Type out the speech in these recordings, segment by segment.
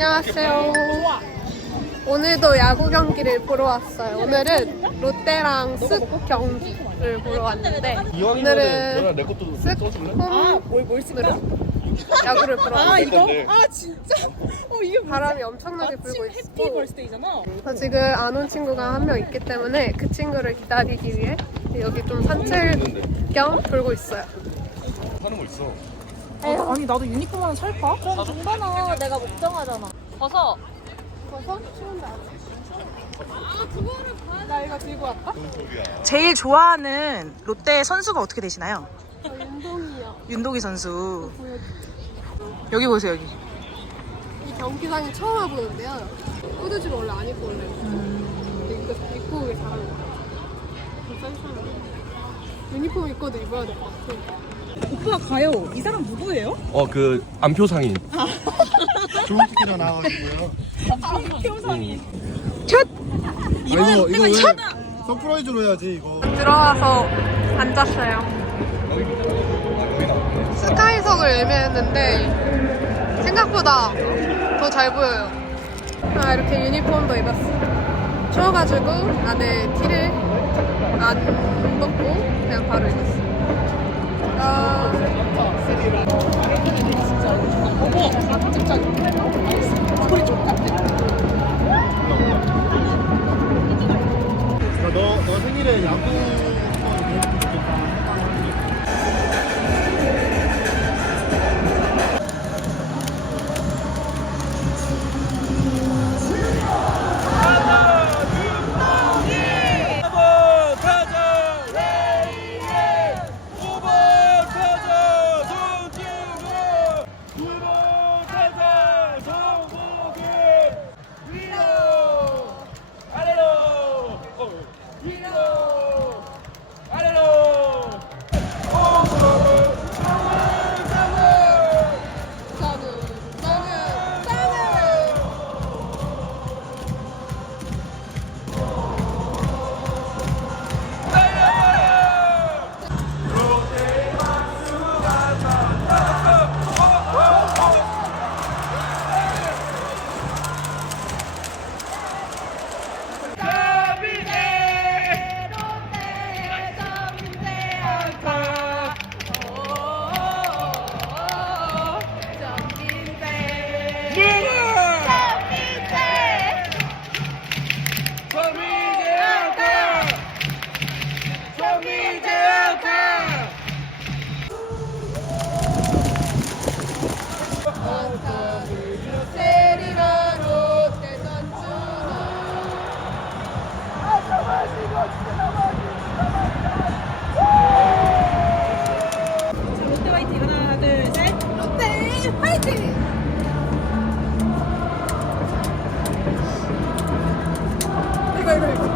안녕하세요. 오늘도 야구 경기를 보러 왔어요. 오늘은 롯데랑 쓱 경기를 보러 왔는데 오늘은 내 것도 쓱 써줄래? 홈으로 야구를 보러 아 왔는데 이거? 아 진짜? 어 이게 바람이 엄청나게 불고 해피 있고 벌스데이잖아. 저 지금 안 온 친구가 한 명 있기 때문에 그 친구를 기다리기 위해 여기 좀 산책 겸 돌고 있어요. 하는 거 있어. 아, 아니 나도 유니폼 하나 살까? 그럼 동반아 내가 걱정하잖아. 벗어. 벗어? 추운데 나 이거 들고 왔다? 제일 좋아하는 롯데 선수가 어떻게 되시나요? 저 윤동이요. 윤동희 선수. 여기 보세요 여기. 이 경기장이 처음 와보는데요. 후드티를 원래 안 입고 원래 입고, 입고 오길 잘하는 쌀쌀해. 유니폼 입고도 입어야 될 것 같아. 오빠 가요. 이 사람 누구예요? 어, 그 안표 상인. 좋은 스키가 나와가지고요. 평상이. 이거 이거 왜 서프라이즈로 해야지 이거. 들어와서 앉았어요. 스카이석을 예매했는데 생각보다 더 잘 보여요. 아 이렇게 유니폼도 입었어. 추워가지고 안에 티를 안 벗고 그냥 바로 입었어. 아, 너, 너 생일에 야구 이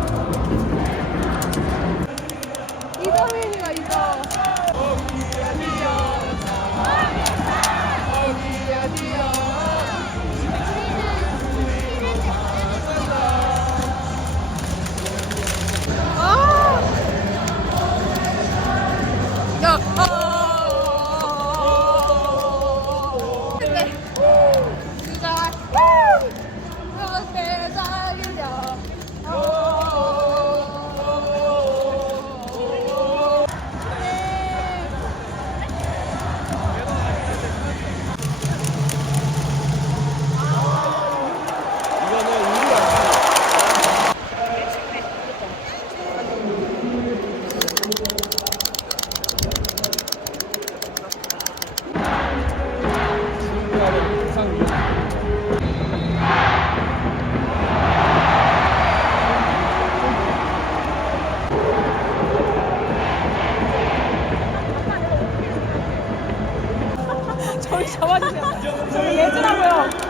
잡아주세요. 저희 예즈라고요.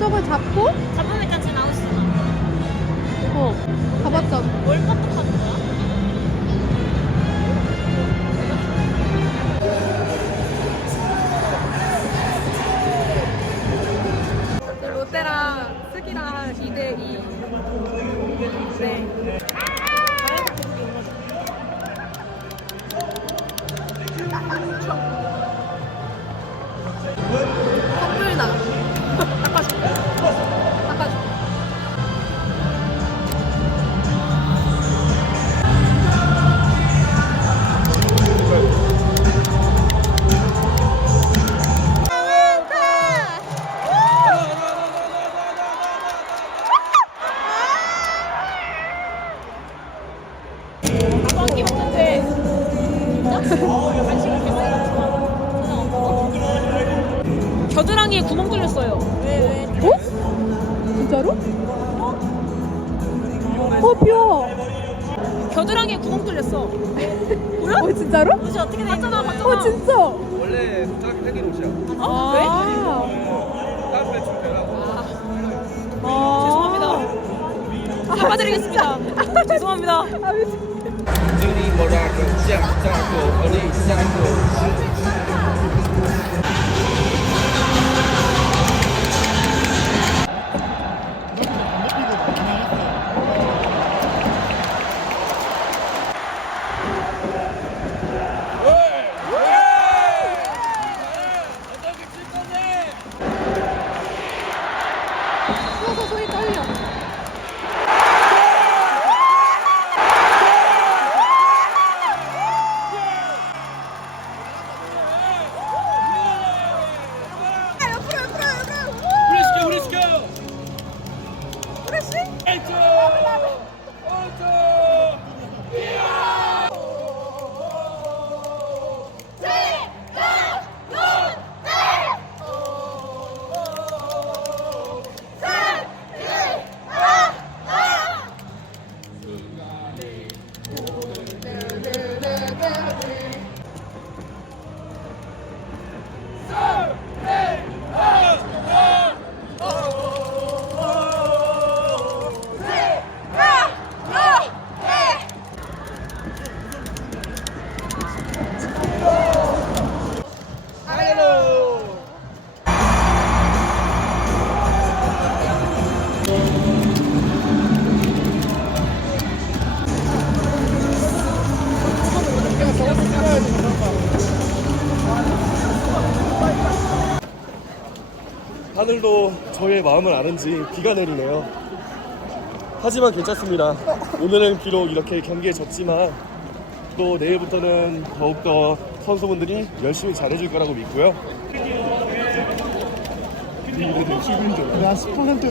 끈적을 잡고 잡으면 일단 제 나올 수 있어. 어 잡았잖아 뭘 카톡하는 거야? 롯데랑 스기랑 2대2 네 왜 왜? 진짜로? 어 귀여워 겨드랑이에 구멍 뚫렸어. 어 진짜로? 도대체 어떻게 봤잖아 봤잖아. 어 진짜 원래 딱 생긴 옷이야. 어? 왜? 다음 배 준비하라고. 죄송합니다. 사과드리겠습니다. 죄송합니다. 눈이 뭐 하늘도 저의 마음을 아는지 비가 내리네요. 하지만 괜찮습니다. 오늘은 비록 이렇게 경기에 졌지만 또 내일부터는 더욱더 선수분들이 열심히 잘해줄 거라고 믿고요. 한 10%도